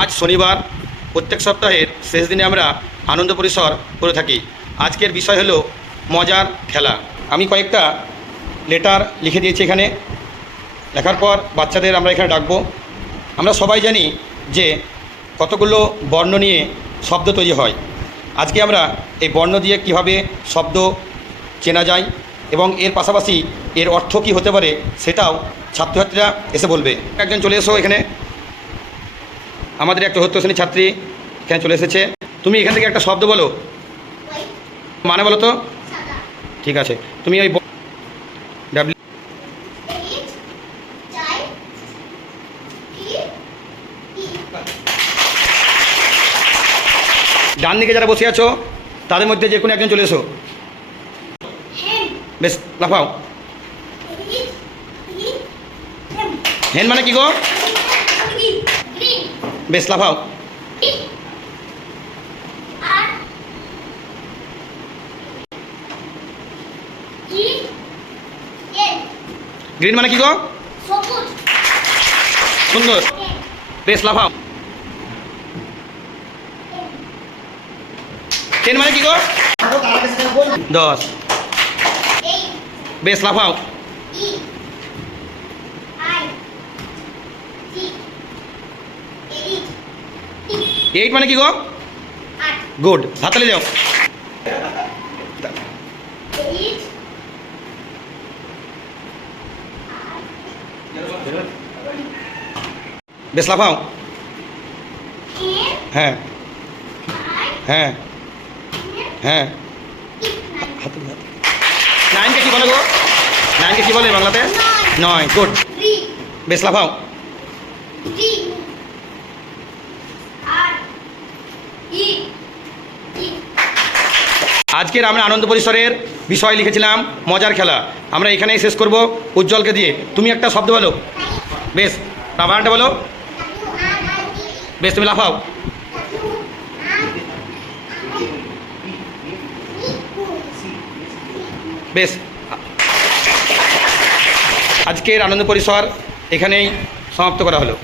আজ শনিবার। প্রত্যেক সপ্তাহের শেষ দিনে আমরা আনন্দ পরিসর করে থাকি। আজকের বিষয় হলো মজার খেলা। আমি কয়েকটা লেটার লিখে দিয়েছি এখানে। লেখার পর বাচ্চাদের আমরা এখানে ডাকবো। আমরা সবাই জানি যে কতগুলো বর্ণ নিয়ে শব্দ তৈরি হয়। আজকে আমরা এই বর্ণ দিয়ে কিভাবে শব্দ চেনা যায় এবং এর পাশাপাশি এর অর্থ কী হতে পারে সেটাও ছাত্রছাত্রীরা এসে বলবে। একজন চলে এসো এখানে। আমাদের একটা চতুর্থ শ্রেণীর ছাত্রী এখানে চলে এসেছে। তুমি এখান থেকে একটা শব্দ বলো, মানে বলো তো। ঠিক আছে, তুমি ওই ডান দিকে যারা বসে আছো তাদের মধ্যে যে কোনো একজন চলে এসো। বেশ, লাফাও। হেন মানে কি গো? বেশ, লাফাও। গ্রিন মানে কি গো? সুন্দর, বেশ, লাফাও। 10 মানে কি গো? 10, বেশ, লাফাও। 8 মানে কি গো? গুড, হাততালি দাও। বেশ, লাফাও। হ্যাঁ হ্যাঁ হ্যাঁ। 9কে কি বলে গো? 9কে কি বলে বাংলাতে? 9, গুড, বেশ, লাফাও। আজকের আমরা আনন্দ পরিসরের বিষয় লিখেছিলাম মজার খেলা। আমরা এখানেই শেষ করব উজ্জ্বলকে দিয়ে। তুমি একটা শব্দ বলো। বেশ, বানানটা বলো। বেশ, তুমি লাফাও। বেশ, আজকের আনন্দ পরিসর এখানেই সমাপ্ত করা হলো।